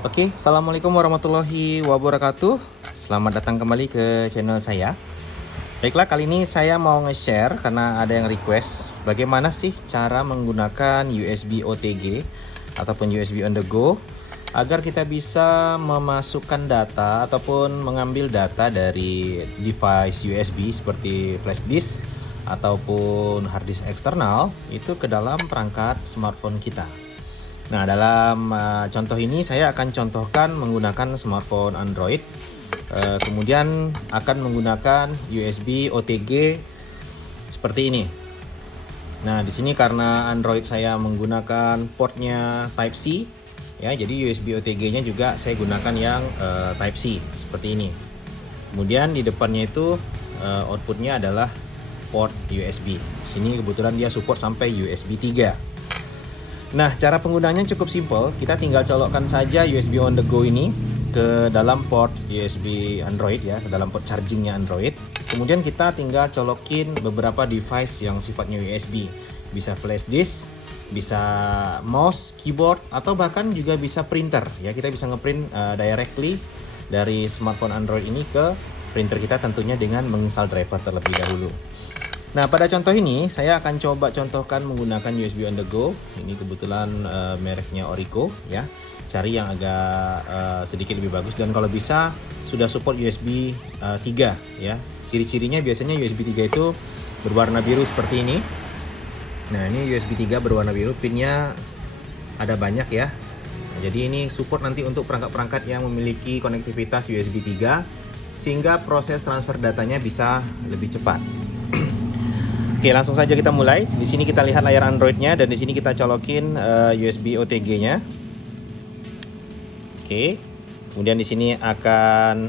Oke, Assalamualaikum warahmatullahi wabarakatuh. Selamat datang kembali ke channel saya. Baiklah, kali ini saya mau nge-share karena ada yang request bagaimana sih cara menggunakan USB OTG ataupun USB on the go agar kita bisa memasukkan data ataupun mengambil data dari device USB seperti flash disk ataupun hard disk eksternal itu ke dalam perangkat smartphone kita. Nah, dalam contoh ini saya akan contohkan menggunakan smartphone Android, kemudian akan menggunakan USB OTG seperti ini. Nah, di sini karena Android saya menggunakan portnya Type C, ya, jadi USB OTG-nya juga saya gunakan yang Type C seperti ini. Kemudian di depannya itu outputnya adalah port USB. Di sini kebetulan dia support sampai USB 3. Nah, cara penggunaannya cukup simpel. Kita tinggal colokkan saja USB on the go ini ke dalam port USB Android ya, ke dalam port chargingnya Android. Kemudian kita tinggal colokin beberapa device yang sifatnya USB. Bisa flash disk, bisa mouse, keyboard, atau bahkan juga bisa printer. Ya, kita bisa ngeprint directly dari smartphone Android ini ke printer kita tentunya dengan menginstal driver terlebih dahulu. Nah, pada contoh ini saya akan coba contohkan menggunakan USB on the go. Ini kebetulan mereknya Orico ya. Cari yang agak sedikit lebih bagus dan kalau bisa sudah support USB 3 ya. Ciri-cirinya biasanya USB 3 itu berwarna biru seperti ini. Nah, ini USB 3 berwarna biru, pinnya ada banyak ya. Nah, jadi ini support nanti untuk perangkat-perangkat yang memiliki konektivitas USB 3 sehingga proses transfer datanya bisa lebih cepat. Oke, langsung saja kita mulai. Di sini kita lihat layar Android-nya dan di sini kita colokin USB OTG-nya. Oke. Kemudian di sini akan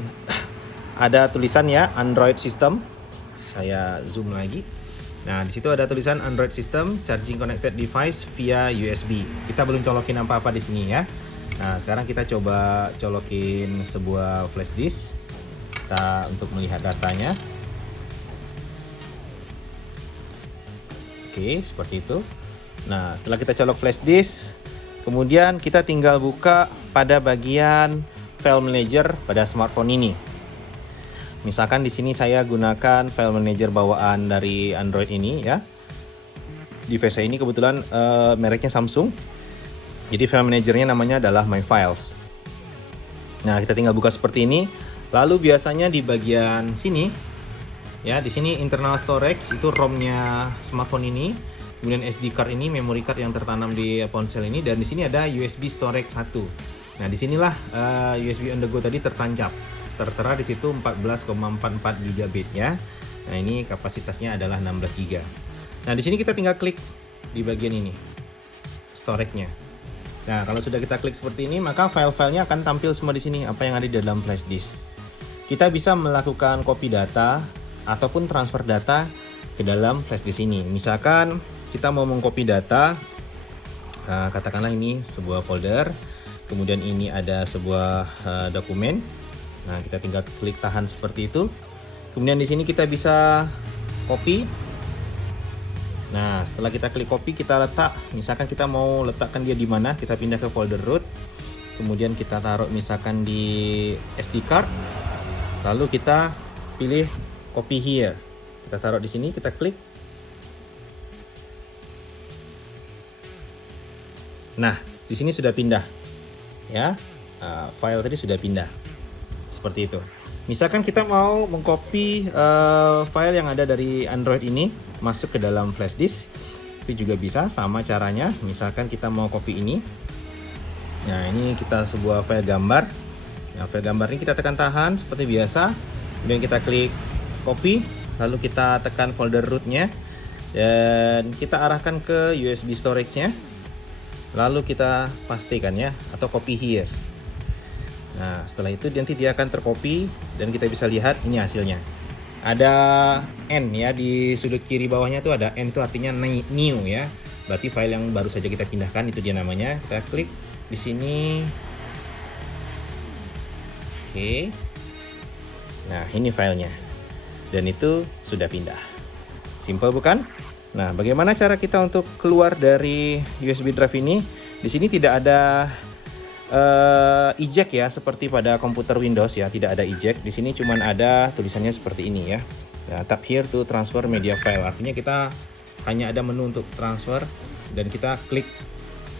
ada tulisan ya Android System. Saya zoom lagi. Nah, di situ ada tulisan Android System Charging Connected Device via USB. Kita belum colokin apa-apa di sini ya. Nah, sekarang kita coba colokin sebuah flash disk. Kita untuk melihat datanya. Oke, seperti itu. Nah, setelah kita colok flash disk, kemudian kita tinggal buka pada bagian file manager pada smartphone ini. Misalkan di sini saya gunakan file manager bawaan dari Android ini ya. Device saya ini kebetulan mereknya Samsung. Jadi file manajernya namanya adalah My Files. Nah, kita tinggal buka seperti ini. Lalu biasanya di bagian sini ya, di sini internal storage itu ROM-nya smartphone ini, kemudian SD card ini memory card yang tertanam di ponsel ini, dan di sini ada USB storage 1. Nah, disinilah USB on the go tadi tertancap, tertera di situ 14,44 GB ya. Nah, ini kapasitasnya adalah 16 GB. Nah, di sini kita tinggal klik di bagian ini, storage-nya. Nah, kalau sudah kita klik seperti ini, maka file-filenya akan tampil semua di sini apa yang ada di dalam flash disk. Kita bisa melakukan copy data ataupun transfer data ke dalam flash disk ini. Misalkan kita mau mengcopy data, katakanlah ini sebuah folder, kemudian ini ada sebuah dokumen. Nah, kita tinggal klik tahan seperti itu. Kemudian di sini kita bisa copy. Nah, setelah kita klik copy, kita letak. Misalkan kita mau letakkan dia di mana, kita pindah ke folder root. Kemudian kita taruh misalkan di SD card. Lalu kita pilih copy here. Kita taruh di sini, kita klik. Nah, di sini sudah pindah. Ya. File tadi sudah pindah. Seperti itu. Misalkan kita mau mengcopy file yang ada dari Android ini masuk ke dalam flash disk, itu juga bisa, sama caranya. Misalkan kita mau copy ini. Nah, ini kita sebuah file gambar. Nah, file gambar ini kita tekan tahan seperti biasa. Kemudian kita klik copy, lalu kita tekan folder root-nya dan kita arahkan ke USB storage-nya, lalu kita pastikan ya, atau copy here. Nah, setelah itu nanti dia akan tercopy dan kita bisa lihat ini hasilnya. Ada N ya, di sudut kiri bawahnya itu ada N, itu artinya new ya, berarti file yang baru saja kita pindahkan, itu dia namanya. Kita klik di sini. Oke. Nah, ini filenya. Dan itu sudah pindah. Simple bukan? Nah, bagaimana cara kita untuk keluar dari USB drive ini? Di sini tidak ada eject ya, seperti pada komputer Windows ya, tidak ada eject. Di sini cuman ada tulisannya seperti ini ya. Nah, tap here to transfer media file. Artinya kita hanya ada menu untuk transfer dan kita klik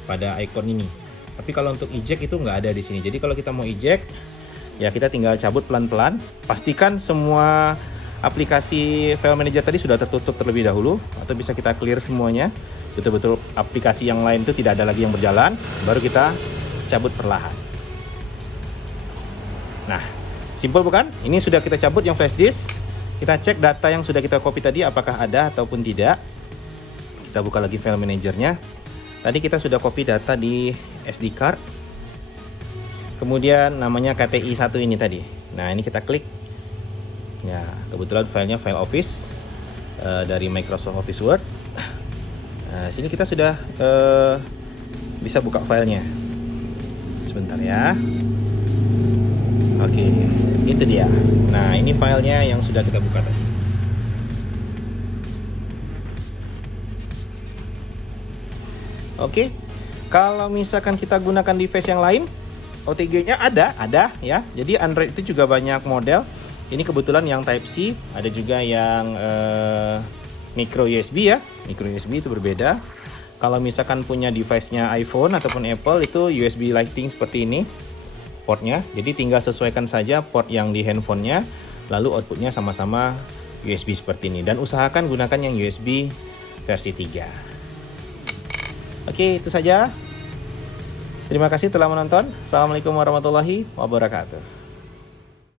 pada icon ini. Tapi kalau untuk eject itu nggak ada di sini. Jadi kalau kita mau eject, ya kita tinggal cabut pelan-pelan. Pastikan semua aplikasi file manager tadi sudah tertutup terlebih dahulu, atau bisa kita clear semuanya. Betul-betul aplikasi yang lain itu tidak ada lagi yang berjalan, baru kita cabut perlahan. Nah, simple bukan? Ini sudah kita cabut yang flash disk. Kita cek data yang sudah kita copy tadi apakah ada ataupun tidak. Kita buka lagi file manajernya. Tadi kita sudah copy data di SD card. Kemudian namanya KTI 1 ini tadi. Nah, ini kita klik. Ya, kebetulan filenya file Office dari Microsoft Office Word. Nah, sini kita sudah bisa buka filenya. Sebentar ya. Oke, itu dia. Nah, ini filenya yang sudah kita buka tadi. Oke, kalau misalkan kita gunakan device yang lain, OTG-nya ada ya. Jadi Android itu juga banyak model. Ini kebetulan yang Type C, ada juga yang micro USB ya. Micro USB itu berbeda. Kalau misalkan punya device-nya iPhone ataupun Apple, itu USB Lightning seperti ini portnya. Jadi tinggal sesuaikan saja port yang di handphonenya, lalu outputnya sama-sama USB seperti ini. Dan usahakan gunakan yang USB versi 3. Oke, itu saja. Terima kasih telah menonton. Assalamualaikum warahmatullahi wabarakatuh.